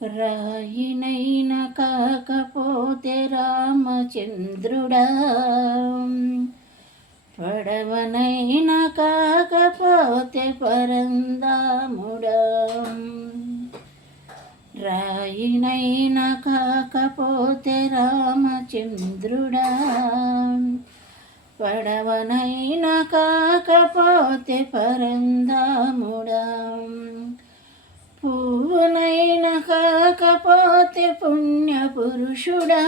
రాయినైనా కాకపోతే రామచంద్రుడా, పడవనైనా కాకపోతే పరందాముడా. రాయినైనా కాకపోతే రామచంద్రుడా, పడవనైనా కాకపోతే పరందాముడా. పువ్వునైనా కాకపోతే పుణ్యపురుషుడా,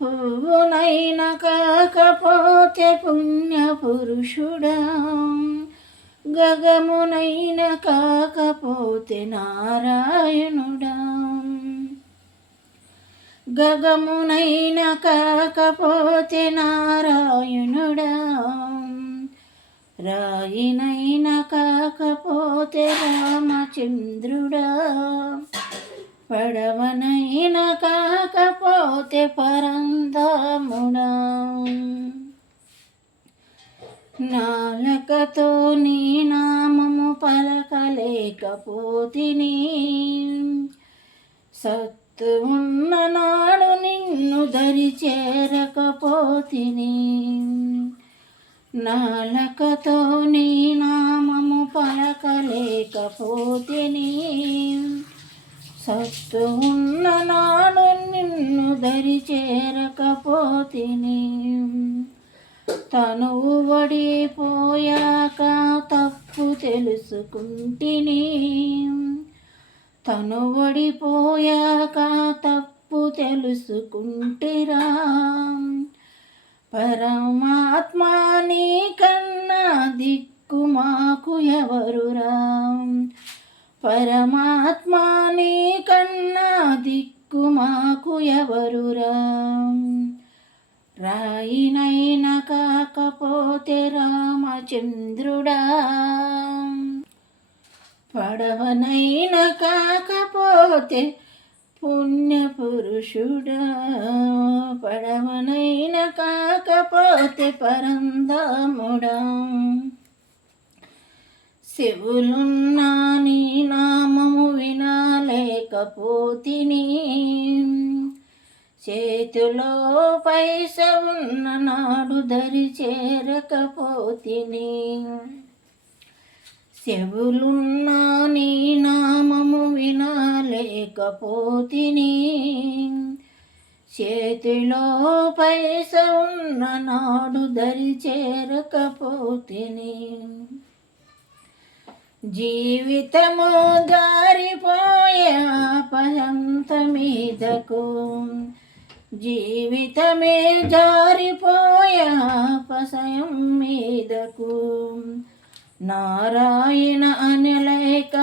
పువ్వునైనా కాకపోతే పుణ్యపురుషుడా. గగమునైనా కాకపోతే నారాయణుడా, గగమునైనా కాకపోతే నారాయణుడా. రాయినైనా కాకపోతే రామచంద్రుడా, పడవనైనా కాకపోతే పరంధాముడా. నాలుకతో నీ నామము పలకలేకపోతిని, సత్తు ఉన్ననాడు నిన్ను దరి చేరకపోతిని. నాలుకతో నీ నామము పలకలేకపోతిని, సత్తు ఉన్ననాడు నిన్ను దరి చేరకపోతిని. తనువు వడిపోయాక తప్పు తెలుసుకుంటిని, తనువడిపోయాక తప్పు తెలుసుకుంటిరా. పరమాత్మ నీ కన్నా దిక్కు మాకు ఎవరురా, పరమాత్మ నీ కన్నా దిక్కు మాకు ఎవరురా. రాయినైనా కాకపోతే రామచంద్రుడా, పడవనైనా కాకపోతే పుణ్యపురుషుడా. పడవనైనా కాకపోతే పరంధాముడా. శివులున్నా నీ నామము వినాలేకపోతిని, చేతిలో పైస ఉన్న నాడు దరి చేరకపోతిని. చెవులున్నా నీ నామము వినాలేకపోతిని, చేతిలో పైస ఉన్న నాడు దరి చేరకపోతిని. జీవితము జారిపోయే ఆపయంత మీదకు, జీవితమే జారిపోయే ఆపసయం మీదకు. నారాయణ అనలేక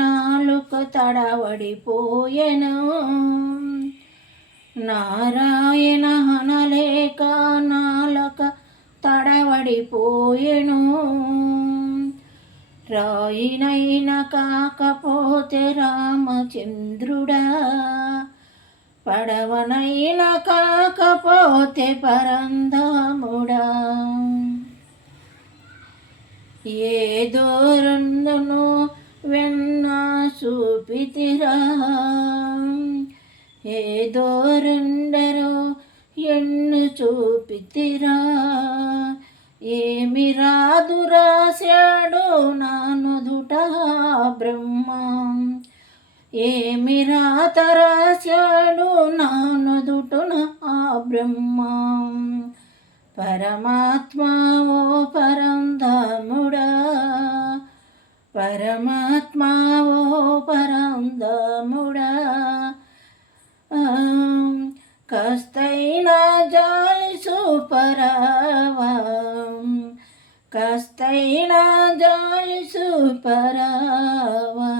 నాలుక తడబడిపోయెను, నారాయణ అనలేక నాలుక తడబడిపోయెను. రాయినైనా కాకపోతే రామచంద్రుడా, పడవనైనా కాకపోతే పరంధాముడా. ఏదో రెండును వెన్న చూపితిరా, ఏదో రెండరో ఎన్ను చూపితిరా. ఏమి రాదు రాశాడు నా నుదుట బ్రహ్మ, ఏమి రాత రాశాడు నా నుదుటన ఆ బ్రహ్మ. పరమాత్మ ఓ పరంధాముడా, పరమాత్మ ఓ పరంధాముడా. కాస్తైనా జాలి చూపరావా, కాస్తైనా జాలి చూపరావా.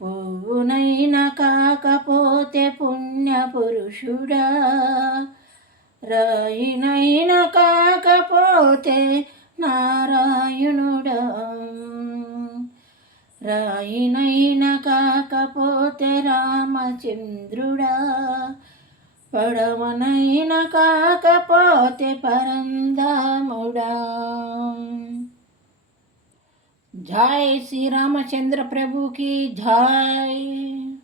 పువ్వునైనా కాకపోతే పుణ్యపురుషుడా, రాయినైనా కాకపోతే నారాయణుడా. రాయినైనా కాకపోతే రామచంద్రుడా, పడవనైనా కాకపోతే పరంధాముడా. जय श्री रामचंद्र प्रभु की जय।